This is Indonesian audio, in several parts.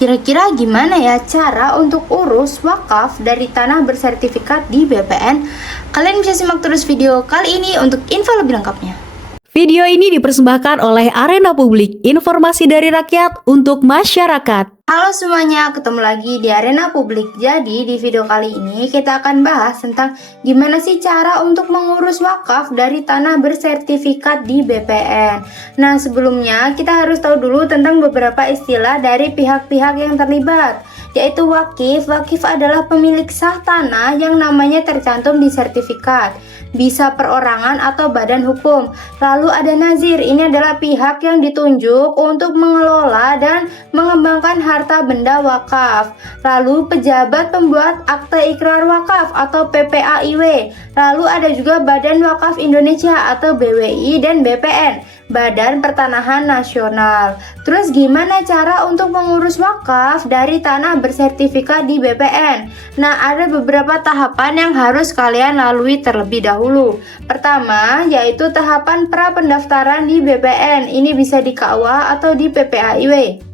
Kira-kira gimana ya cara untuk urus wakaf dari tanah bersertifikat di BPN? Kalian bisa simak terus video kali ini untuk info lebih lengkapnya. Video ini dipersembahkan oleh Arena Publik, informasi dari rakyat untuk masyarakat. Halo semuanya, ketemu lagi di Arena Publik. Jadi di video kali ini kita akan bahas tentang gimana sih cara untuk mengurus wakaf dari tanah bersertifikat di BPN. Nah sebelumnya kita harus tahu dulu tentang beberapa istilah dari pihak-pihak yang terlibat, yaitu wakif. Wakif adalah pemilik sah tanah yang namanya tercantum di sertifikat, bisa perorangan atau badan hukum. Lalu ada nazir, ini adalah pihak yang ditunjuk untuk mengelola dan mengembangkan harta benda wakaf. Lalu pejabat pembuat akte ikrar wakaf atau PPAIW. Lalu ada juga Badan Wakaf Indonesia atau BWI dan BPN, Badan Pertanahan Nasional. Terus gimana cara untuk mengurus wakaf dari tanah bersertifikat di BPN? Nah, ada beberapa tahapan yang harus kalian lalui terlebih dahulu. Pertama, yaitu tahapan pra pendaftaran di BPN. Ini bisa di KUA atau di PPAIW.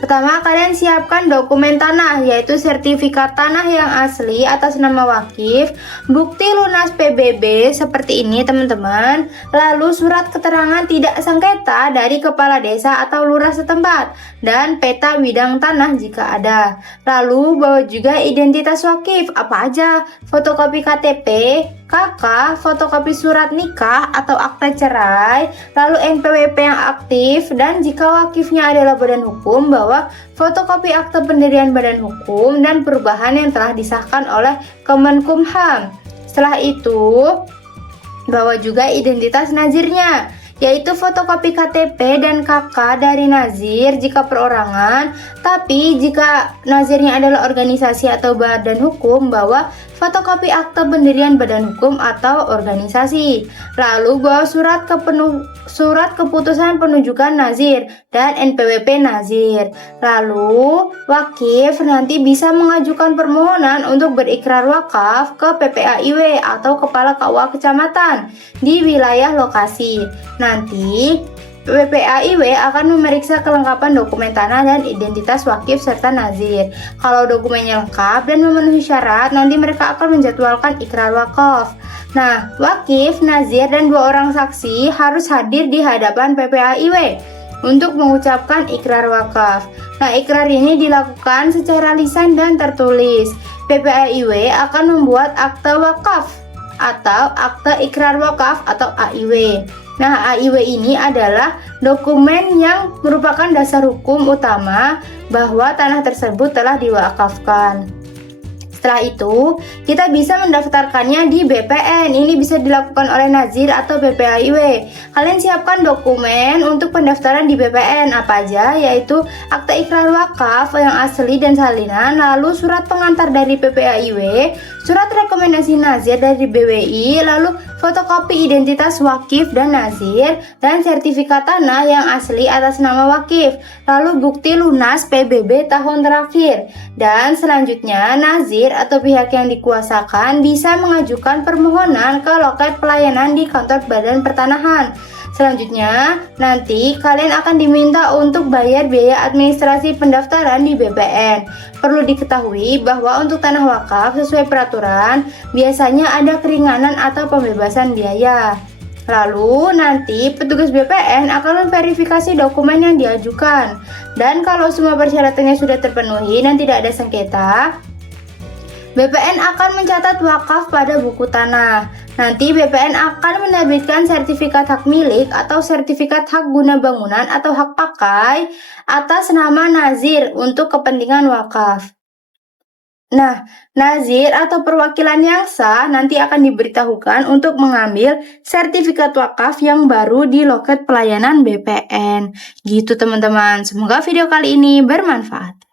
Pertama, kalian siapkan dokumen tanah, yaitu sertifikat tanah yang asli atas nama wakif, bukti lunas PBB seperti ini teman-teman, lalu surat keterangan tidak sengketa dari kepala desa atau lurah setempat, dan peta bidang tanah jika ada. Lalu bawa juga identitas wakif, apa aja, fotokopi KTP, KK, fotokopi surat nikah atau akta cerai, lalu NPWP yang aktif, dan jika wakifnya adalah badan hukum, bawa fotokopi akte pendirian badan hukum dan perubahan yang telah disahkan oleh Kemenkumham. Setelah itu, bawa juga identitas nazirnya, yaitu fotokopi KTP dan KK dari nazir jika perorangan, tapi jika nazirnya adalah organisasi atau badan hukum, bawa fotokopi akte pendirian badan hukum atau organisasi. Lalu bawa surat keputusan penunjukan nazir dan NPWP nazir. Lalu wakif nanti bisa mengajukan permohonan untuk berikrar wakaf ke PPAIW atau Kepala KUA Kecamatan di wilayah lokasi. Nanti PPAIW akan memeriksa kelengkapan dokumen tanah dan identitas wakif serta nazir. Kalau dokumennya lengkap dan memenuhi syarat, nanti mereka akan menjadwalkan ikrar wakaf. Nah, wakif, nazir, dan 2 orang saksi harus hadir di hadapan PPAIW untuk mengucapkan ikrar wakaf. Nah, ikrar ini dilakukan secara lisan dan tertulis. PPAIW akan membuat akte wakaf atau akte ikrar wakaf atau AIW. Nah, AIW ini adalah dokumen yang merupakan dasar hukum utama bahwa tanah tersebut telah diwakafkan. Setelah itu, kita bisa mendaftarkannya di BPN. Ini bisa dilakukan oleh nazir atau PPAIW. Kalian siapkan dokumen untuk pendaftaran di BPN apa aja, yaitu akte ikrar wakaf yang asli dan salinan, lalu surat pengantar dari PPAIW, surat rekomendasi nazir dari BWI, lalu fotokopi identitas wakif dan nazir, dan sertifikat tanah yang asli atas nama wakif, lalu bukti lunas PBB tahun terakhir. Dan selanjutnya, nazir atau pihak yang dikuasakan bisa mengajukan permohonan ke loket pelayanan di kantor Badan Pertanahan. Selanjutnya, nanti kalian akan diminta untuk bayar biaya administrasi pendaftaran di BPN. Perlu diketahui bahwa untuk tanah wakaf sesuai peraturan, biasanya ada keringanan atau pembebasan biaya. Lalu nanti petugas BPN akan memverifikasi dokumen yang diajukan. Dan kalau semua persyaratannya sudah terpenuhi dan tidak ada sengketa, BPN akan mencatat wakaf pada buku tanah. Nanti BPN akan menerbitkan sertifikat hak milik atau sertifikat hak guna bangunan atau hak pakai atas nama nazir untuk kepentingan wakaf. Nah, nazir atau perwakilan yang sah nanti akan diberitahukan untuk mengambil sertifikat wakaf yang baru di loket pelayanan BPN. Gitu teman-teman, semoga video kali ini bermanfaat.